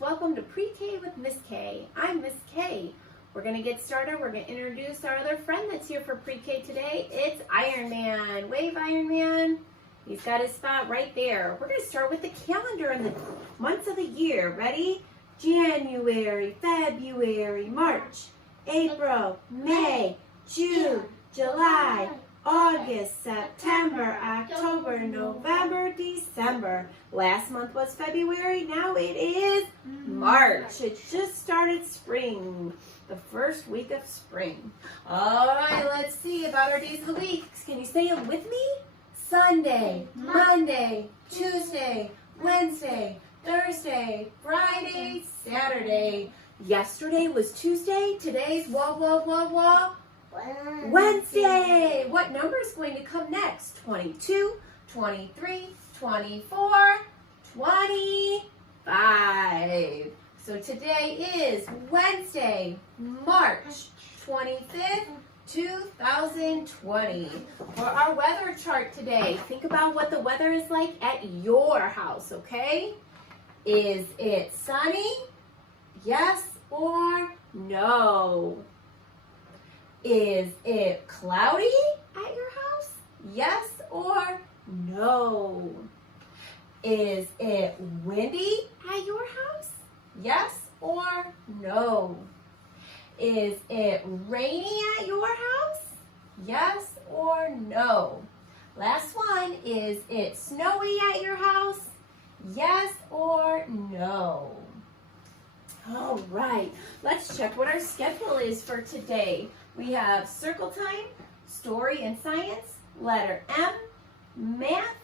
Welcome to Pre-K with Miss K. I'm Miss K. We're going to get started. We're going to introduce our other friend that's here for Pre-K today. It's Iron Man. Wave, Iron Man. He's got his spot right there. We're going to start with the calendar and the months of the year. Ready? January, February, March, April, May, June, July, August, September, October, November, December. Last month was February. Now it is March. It just started spring, the first week of spring. All right, let's see about our days of the week. Can you say it with me? Sunday, Monday, Tuesday, Wednesday, Thursday, Friday, Saturday. Yesterday was Tuesday. Today's Wednesday. What number is going to come next? 22, 23, 24, 25. So today is Wednesday, March 25th, 2020. For our weather chart today, think about what the weather is like at your house, okay? Is it sunny? Yes or no? Is it cloudy at your house? Yes or no? Is it windy at your house? Yes or no? Is it rainy at your house? Yes or no? Last one, is it snowy at your house? Yes or no? All right, let's check what our schedule is for today. We have circle time, story and science, letter M, math,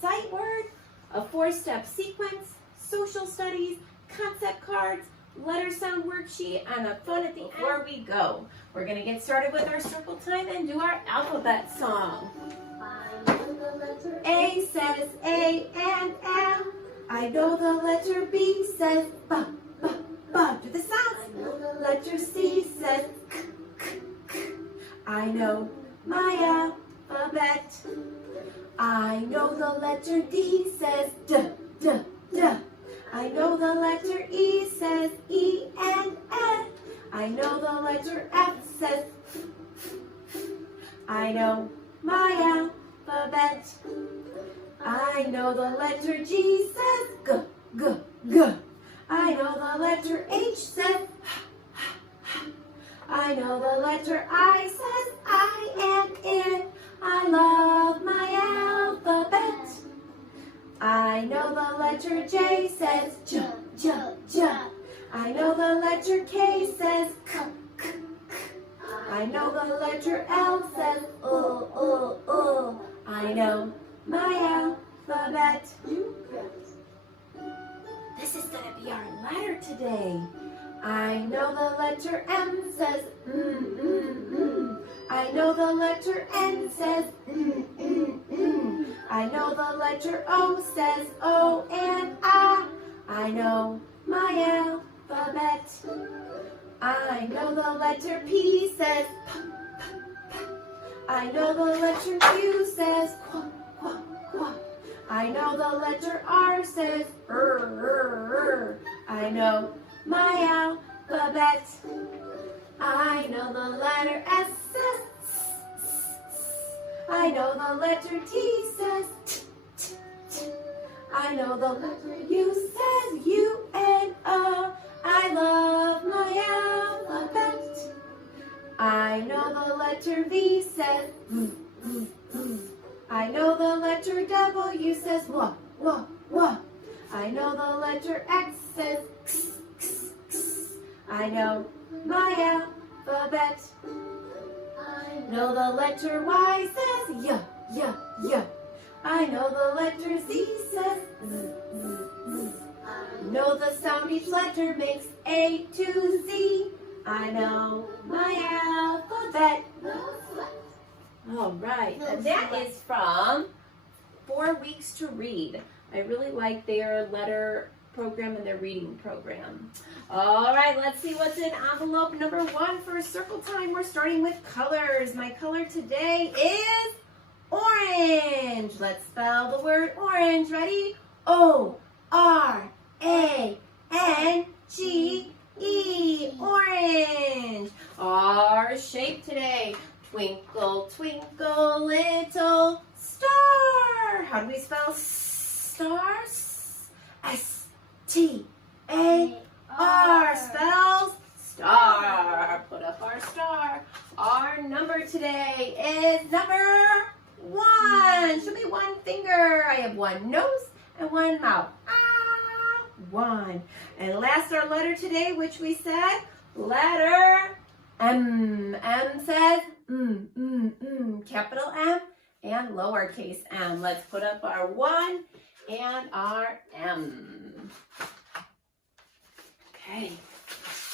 sight word, a 4-step sequence, social studies, concept cards, letter sound worksheet, and a fun at the end. Before we go, we're going to get started with our circle time and do our alphabet song. A says A and M. I know the letter B says B, B, B. Do the sounds. Letter C says K, K, K. I know my alphabet. I know the letter D says D, D, D. I know the letter E says E and N. I know the letter F says F, F, F. I know my alphabet. I know the letter G says G, G, G. I know the letter H says H, H, H. I know the letter I says I and N. I love my alphabet. I know the letter J says J, J, J. I know the letter K says K, K, K. I know the letter L says I know my alphabet. This is going to be our letter today. I know the letter M says I know the letter N says I know the letter O says O and I. I know my alphabet. I know the letter P says P, P, P. I know the letter Q says Qu, Qu, Qu. I know the letter R says I know my alphabet. I know the letter S says I know the letter T says T, T, T. I know the letter U says U and O. I love my alphabet. I know the letter V says V, V, V. I know the letter W says W, W, W. I know the letter X says X, X, X. I know my alphabet. I know the letter Y says Y, Y, Y. I know the letter Z says Z, Z, Z. I know the sound each letter makes A to Z. I know my alphabet. All right, and that is from 4 Weeks to Read. I really like their letter program and their reading program. All right, let's see what's in envelope number 1 for circle time. We're starting with colors. My color today is orange. Let's spell the word orange. Ready? O-R-A-N T-A-R spells star. Put up our star. Our number today is number 1. Show me one finger. I have one nose and one mouth. 1. And last, our letter today, which we said, letter M. M says capital M and lowercase m. Let's put up our 1 and our M. Okay.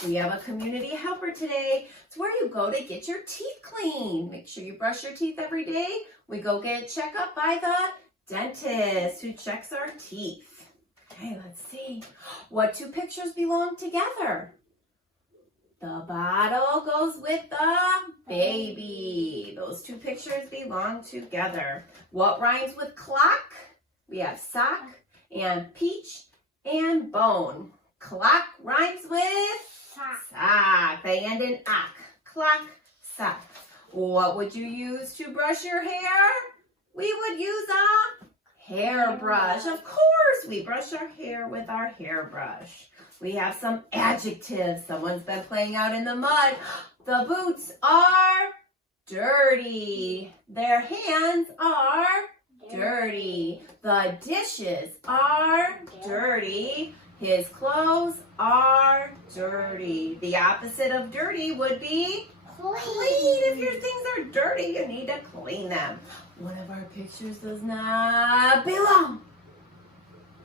We have a community helper today. It's where you go to get your teeth cleaned. Make sure you brush your teeth every day. We go get a checkup by the dentist who checks our teeth. Okay, let's see. What 2 pictures belong together? The bottle goes with the baby. Those 2 pictures belong together. What rhymes with clock? We have sock and peach and bone. Clock rhymes with sock. They end in ak. Clock, sock. What would you use to brush your hair? We would use a hairbrush. Of course, we brush our hair with our hairbrush. We have some adjectives. Someone's been playing out in the mud. The boots are dirty. Their hands are dirty. The dishes are dirty. His clothes are dirty. The opposite of dirty would be clean. If your things are dirty, you need to clean them. One of our pictures does not belong.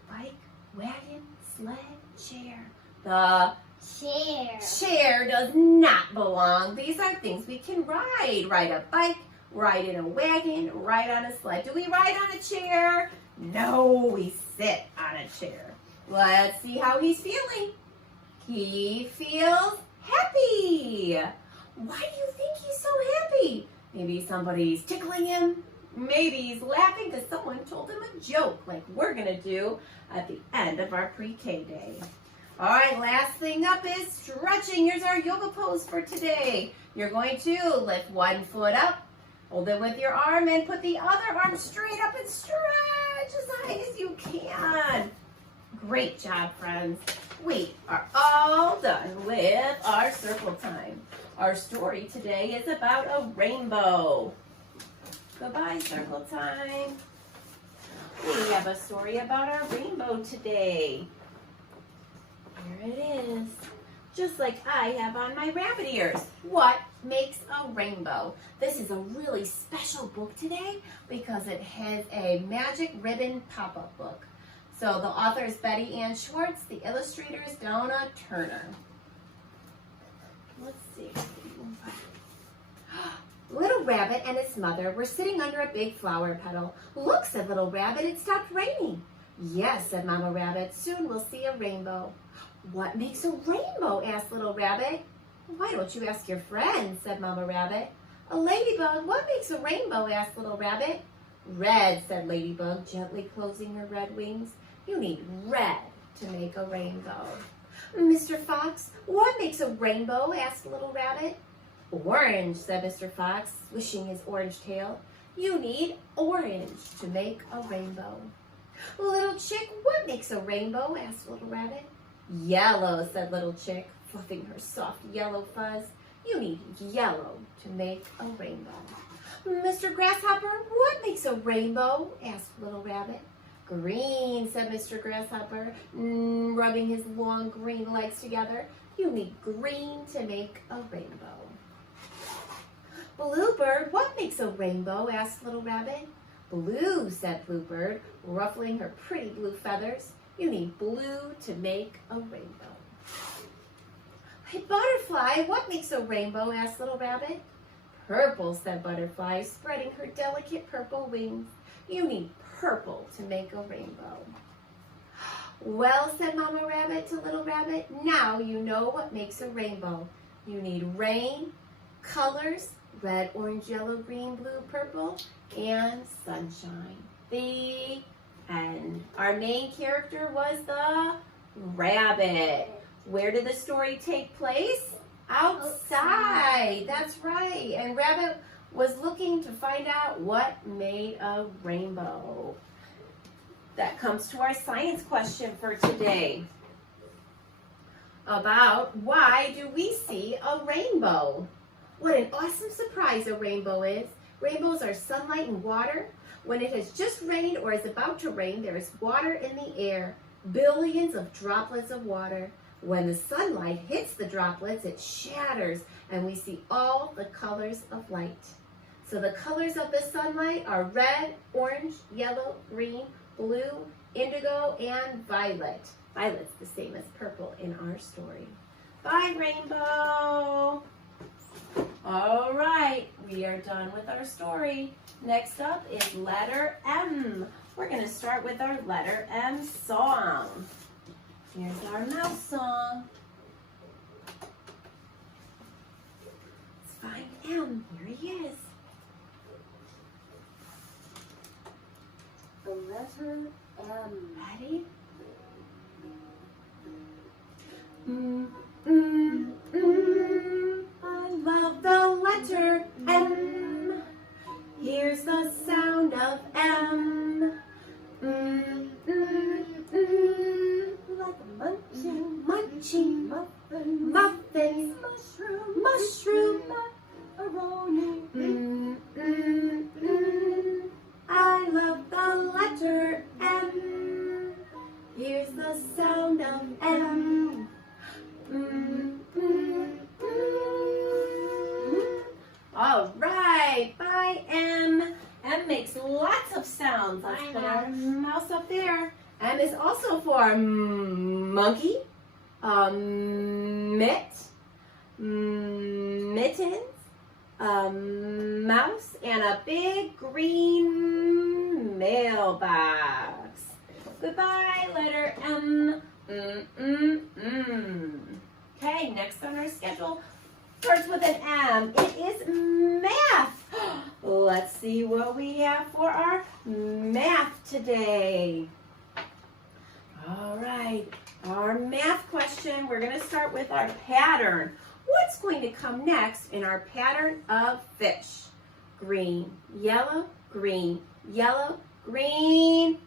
Bike, wagon, sled, chair. The chair does not belong. These are things we can ride. Ride a bike, ride in a wagon, ride on a sled. Do we ride on a chair? No, we sit on a chair. Let's see how he's feeling. He feels happy. Why do you think he's so happy? Maybe somebody's tickling him. Maybe he's laughing because someone told him a joke like we're going to do at the end of our pre-K day. All right, last thing up is stretching. Here's our yoga pose for today. You're going to lift one foot up, hold it with your arm, and put the other arm straight up and stretch as high as you can. Great job, friends. We are all done with our circle time. Our story today is about a rainbow. Goodbye, circle time. We have a story about our rainbow today. Here it is. Just like I have on my rabbit ears. What makes a rainbow? This is a really special book today because it has a magic ribbon pop-up book. So the author is Betty Ann Schwartz. The illustrator is Donna Turner. Let's see. Little Rabbit and his mother were sitting under a big flower petal. Look, said Little Rabbit, it stopped raining. Yes, said Mama Rabbit, soon we'll see a rainbow. What makes a rainbow? Asked Little Rabbit. Why don't you ask your friends? Said Mama Rabbit. A ladybug, what makes a rainbow? Asked Little Rabbit. Red, said Ladybug, gently closing her red wings. You need red to make a rainbow. Mr. Fox, what makes a rainbow? Asked Little Rabbit. Orange, said Mr. Fox, swishing his orange tail. You need orange to make a rainbow. Little Chick, what makes a rainbow? Asked Little Rabbit. Yellow, said Little Chick, fluffing her soft yellow fuzz. You need yellow to make a rainbow. Mr. Grasshopper, what makes a rainbow? Asked Little Rabbit. Green, said Mr. Grasshopper, rubbing his long green legs together. You need green to make a rainbow. Bluebird, what makes a rainbow? Asked Little Rabbit. Blue, said Bluebird, ruffling her pretty blue feathers. You need blue to make a rainbow. Hey, Butterfly, what makes a rainbow? Asked Little Rabbit. Purple, said Butterfly, spreading her delicate purple wings. You need purple to make a rainbow. Well, said Mama Rabbit to Little Rabbit, now you know what makes a rainbow. You need rain, colors, red, orange, yellow, green, blue, purple, and sunshine. The end. Our main character was the rabbit. Where did the story take place? Outside. That's right. And Rabbit was looking to find out what made a rainbow. That comes to our science question for today. about why do we see a rainbow. What an awesome surprise a rainbow is. Rainbows are sunlight and water. When it has just rained or is about to rain, there is water in the air, billions of droplets of water. When the sunlight hits the droplets, it shatters and we see all the colors of light. So the colors of the sunlight are red, orange, yellow, green, blue, indigo, and violet. Violet's the same as purple in our story. Bye, rainbow. All right, we are done with our story. Next up is letter M. We're going to start with our letter M song. Here's our mouse song. Let's find M. Here he is. The letter M. Ready? I love the letter M. Here's the sound of M. Like a munching, Munching, muffin, muffins, mushroom, mushroom. macaroni. I love the letter M. Here's the sound of M. All right, bye M. M makes lots of sounds. Let's put our mouse up there. M is also for monkey, mitt, mittens, mouse, and a big green mailbox. Goodbye, letter M. Okay, next on our schedule starts with an M. It is math. Let's see what we have for our math today. All right, our math question, we're going to start with our pattern. What's going to come next in our pattern of fish? Green, yellow, green, yellow, green.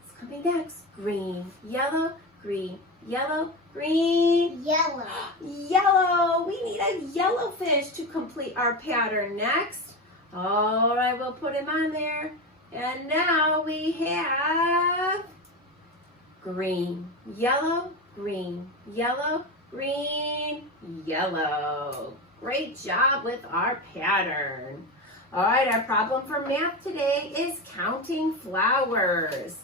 What's coming next? Green, yellow, green, yellow, green. Yellow. Yellow. We need a yellow fish to complete our pattern next. All right, we'll put him on there. And now we have green, yellow, green, yellow, green, yellow. Great job with our pattern. All right, our problem for math today is counting flowers.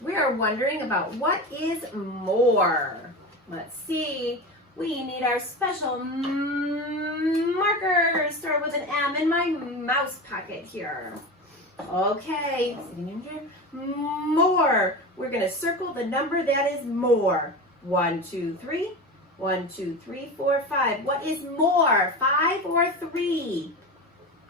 We are wondering about what is more. Let's see. We need our special markers. Start with an M in my mouse pocket here. Okay, sitting in here. More. We're going to circle the number that is more. 1, 2, 3. 1, 2, 3, 4, 5. What is more? 5 or 3?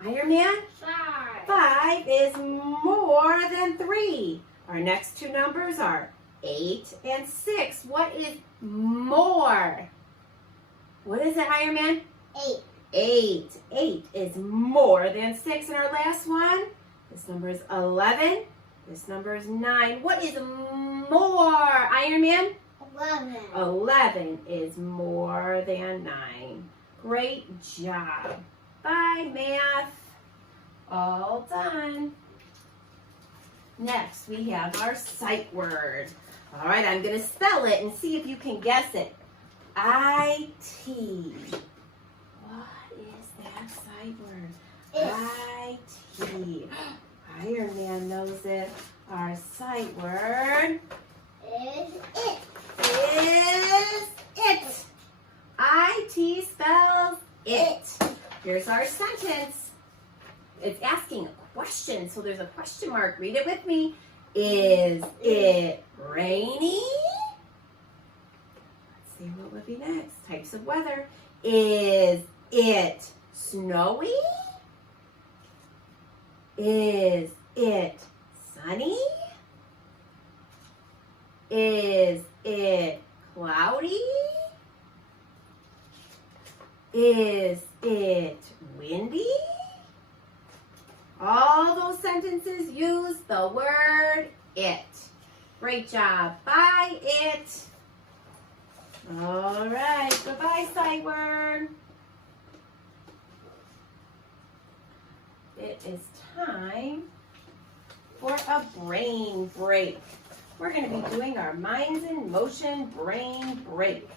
Iron Man? 5. 5 is more than 3. Our next two numbers are 8 and 6. What is more? What is it, Iron Man? 8. 8. 8 is more than 6. And our last one, this number is 11. This number is 9. What is more, Iron Man? 11. 11 is more than 9. Great job. Bye, math. All done. Next, we have our sight word. All right, I'm going to spell it and see if you can guess it. I-T. What is that sight word? I-T. Iron Man knows it. Our sight word Is it? is it. I-T spells it. Here's our sentence. It's asking a question, so there's a question mark. Read it with me. Is it rainy? Let's see what would be next. Types of weather. Is it snowy? Is it sunny? Is it cloudy? Is it windy? All those sentences use the word it. Great job. Bye, it. All right, goodbye, sight word. It is time for a brain break. We're going to be doing our minds in motion brain break.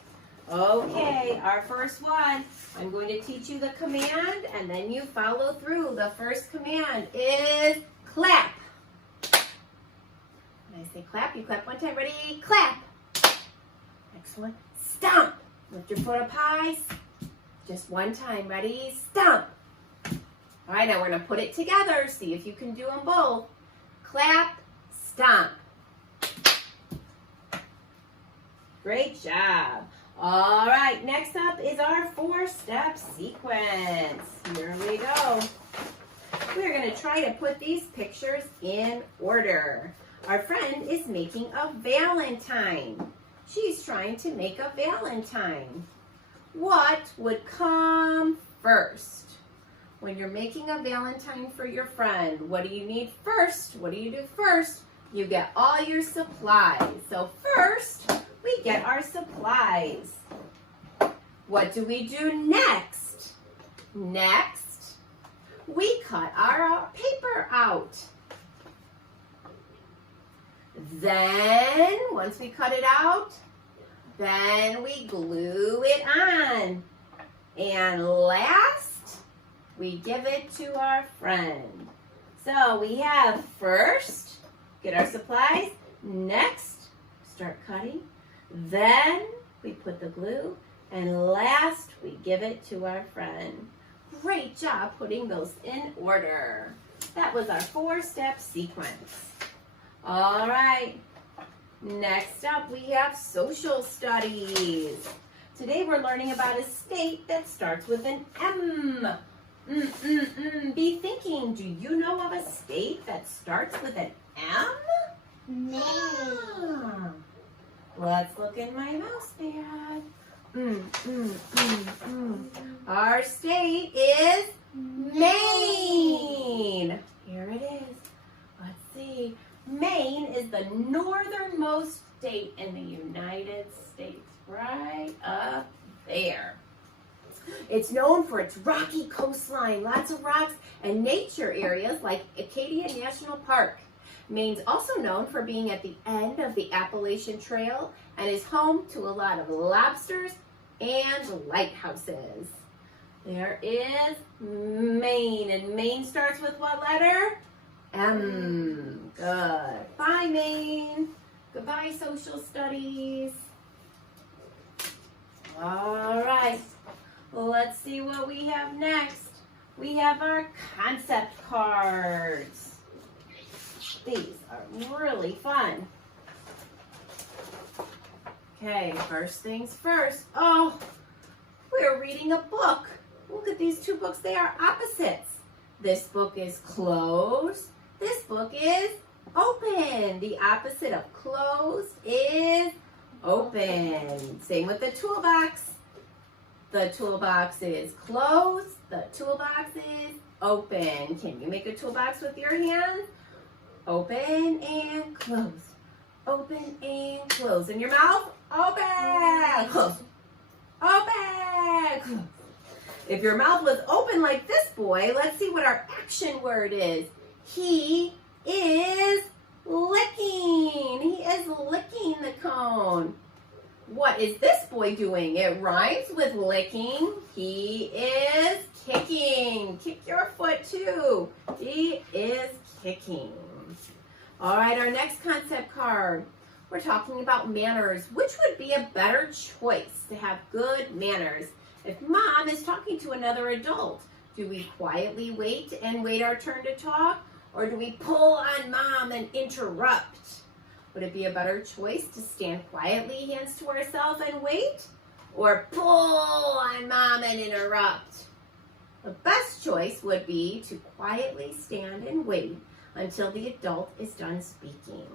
Okay, our first one, I'm going to teach you the command and then you follow through. The first command is clap. When I say clap, you clap one time. Ready? Clap. Next one, stomp. Lift your foot up high. Just one time. Ready? Stomp. All right, now we're going to put it together. See if you can do them both. Clap, stomp. Great job. All right, next up is our 4-step sequence. Here we go. We're going to try to put these pictures in order. Our friend is making a Valentine. She's trying to make a Valentine. What would come first? When you're making a Valentine for your friend, what do you need first? What do you do first? You get all your supplies. So first, we get our supplies. What do we do next? Next, we cut our paper out. Then, once we cut it out, then we glue it on. And last, we give it to our friend. So we have first, get our supplies. Next, start cutting. Then we put the glue. And last, we give it to our friend. Great job putting those in order. That was our 4-step sequence. All right. Next up, we have social studies. Today we're learning about a state that starts with an M. Be thinking, do you know of a state that starts with an M? No. Let's look in my mouse pad. Our state is Maine. Here it is. Let's see. Maine is the northernmost state in the United States, right up there. It's known for its rocky coastline, lots of rocks, and nature areas like Acadia National Park. Maine's also known for being at the end of the Appalachian Trail and is home to a lot of lobsters and lighthouses. There is Maine, and Maine starts with what letter? M. Good. Bye, Maine. Goodbye, social studies. All right. Let's see what we have next. We have our concept cards. These are really fun. Okay, first things first. Oh, we're reading a book. Look at these 2 books. They are opposites. This book is closed. This book is open. The opposite of closed is open. Same with the toolbox. The toolbox is closed. The toolbox is open. Can you make a toolbox with your hands? Open and close. Open and close. In your mouth, open, close. Open, close. If your mouth was open like this boy, let's see what our action word is. He is licking. He is licking the cone. What is this boy doing? It rhymes with licking. He is kicking. Kick your foot too. He is kicking. All right, our next concept card. We're talking about manners. Which would be a better choice to have good manners? If mom is talking to another adult, do we quietly wait and wait our turn to talk? Or do we pull on mom and interrupt? Would it be a better choice to stand quietly, hands to ourselves, and wait? Or pull on mom and interrupt? The best choice would be to quietly stand and wait until the adult is done speaking.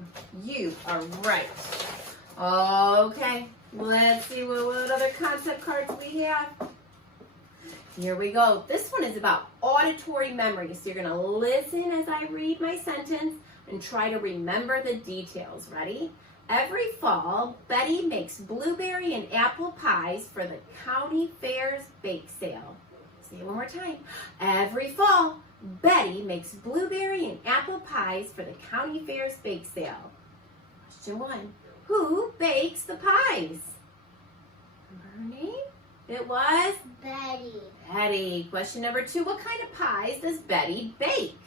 You are right. Okay, let's see what other concept cards we have. Here we go. This one is about auditory memory. So you're going to listen as I read my sentence and try to remember the details. Ready? Every fall, Betty makes blueberry and apple pies for the county fair's bake sale. Say it one more time. Every fall, Betty makes blueberry and apple pies for the county fair's bake sale. Question 1. Who bakes the pies? Remember her name? It was Betty. Betty. Question number 2. What kind of pies does Betty bake?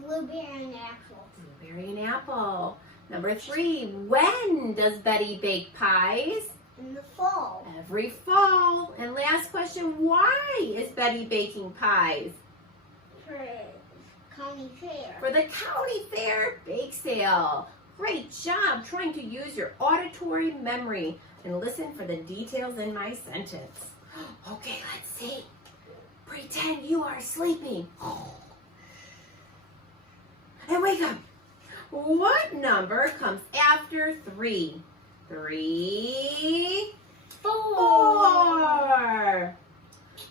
Blueberry and apple. Blueberry and apple. Number 3. When does Betty bake pies? In the fall. Every fall. And last question, why is Betty baking pies? For county fair. For the county fair bake sale. Great job trying to use your auditory memory and listen for the details in my sentence. Okay, let's see. Pretend you are sleeping. And wake up. What number comes after 3? 3, 4.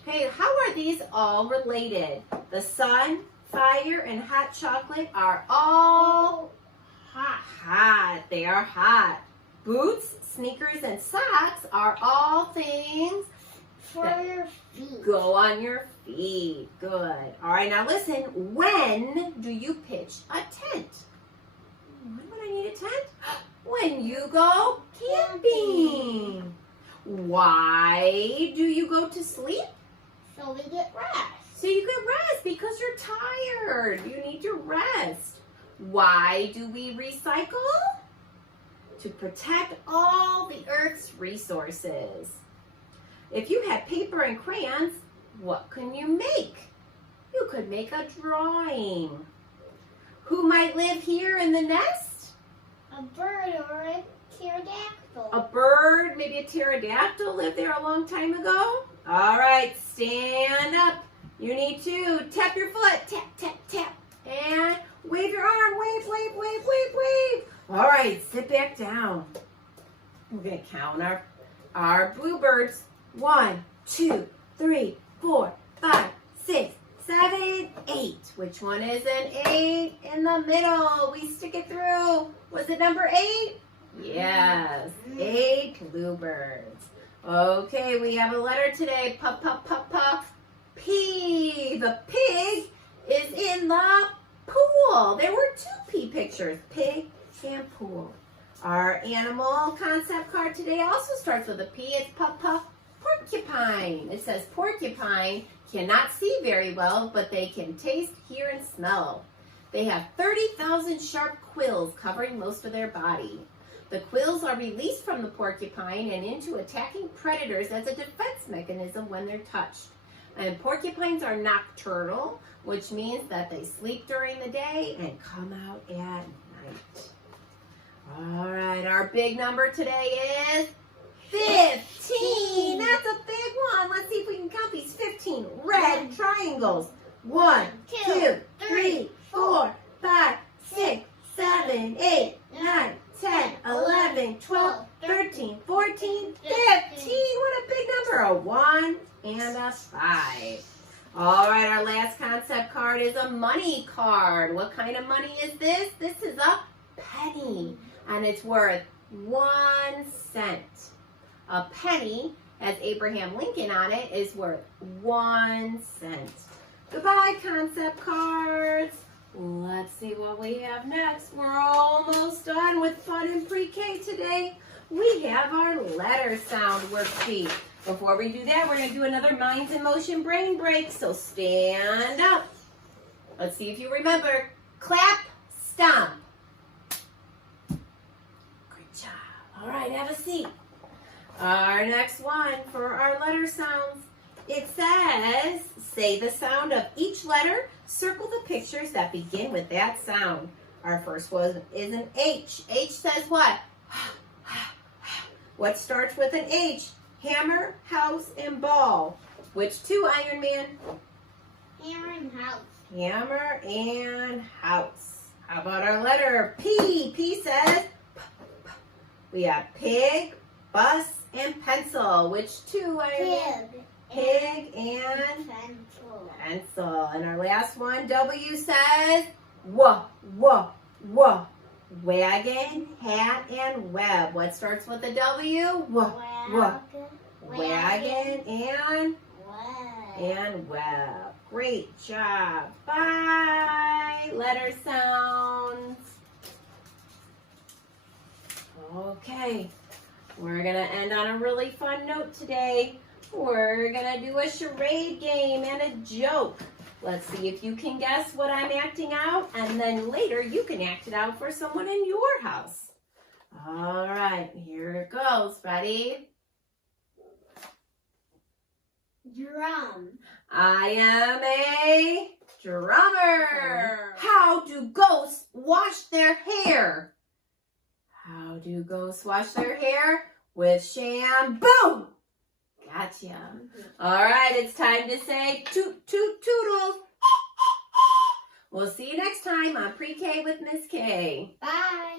Hey, how are these all related? The sun, fire, and hot chocolate are all hot. They are hot. Boots, sneakers, and socks are all things For your feet. go on your feet. Good. All right, now listen. When do you pitch a tent? When would I need a tent? When you go camping. Why do you go to sleep? So we get rest. So you can rest because you're tired. You need to rest. Why do we recycle? To protect all the Earth's resources. If you had paper and crayons, what can you make? You could make a drawing. Who might live here in the nest? A bird or a pterodactyl. A bird, maybe a pterodactyl lived there a long time ago. All right, stand up. You need to tap your foot. Tap, tap, tap. And wave your arm. Wave, wave, wave, wave, wave. All right, sit back down. We're going to count our bluebirds. 1, 2, 3, 4, 5, 6, 7, 8. Which one is an 8? In the middle. We stick it through. Was it number 8? Yes, 8 bluebirds. Okay, we have a letter today. Puff, puff, puff, puff. P. The pig is in the pool. There were 2 P pictures. Pig and pool. Our animal concept card today also starts with a P. It's puff, puff. Porcupine. It says porcupine cannot see very well, but they can taste, hear, and smell. They have 30,000 sharp quills covering most of their body. The quills are released from the porcupine and into attacking predators as a defense mechanism when they're touched. And porcupines are nocturnal, which means that they sleep during the day and come out at night. All right, our big number today is 15. That's a big one. Let's see if we can count these 15 red triangles. 1, 2, 3, 4, 5, 6, 7, 8, 9, 10, 11, 12, 13, 14, 15. What a big number. A 1 and a 5. All right, our last concept card is a money card. What kind of money is this? This is a penny, and it's worth 1 cent. A penny has Abraham Lincoln on it is worth 1 cent. Goodbye, concept cards. Let's see what we have next. We're almost done with fun in pre-K today. We have our letter sound worksheet. Before we do that, we're going to do another Minds in Motion brain break. So stand up. Let's see if you remember. Clap, stomp. Good job. All right, have a seat. Our next one for our letter sounds. It says, say the sound of each letter. Circle the pictures that begin with that sound. Our first one is an H. H says what? What starts with an H? Hammer, house, and ball. Which 2, Iron Man? Hammer and house. Hammer and house. How about our letter P? P says, we have pig, bus, and pencil. Which 2, Iron Man? Pig and pencil. And our last one, W says, Wagon, hat, and web. What starts with a W? Wagon and web. Great job. Bye. Letter sounds. Okay. We're going to end on a really fun note today. We're going to do a charade game and a joke. Let's see if you can guess what I'm acting out, and then later you can act it out for someone in your house. All right, here it goes. Ready? Drum. I am a drummer. How do ghosts wash their hair? How do ghosts wash their hair? With shampoo. Gotcha. All right, it's time to say toot toot toodles. We'll see you next time on Pre-K with Miss K. Bye.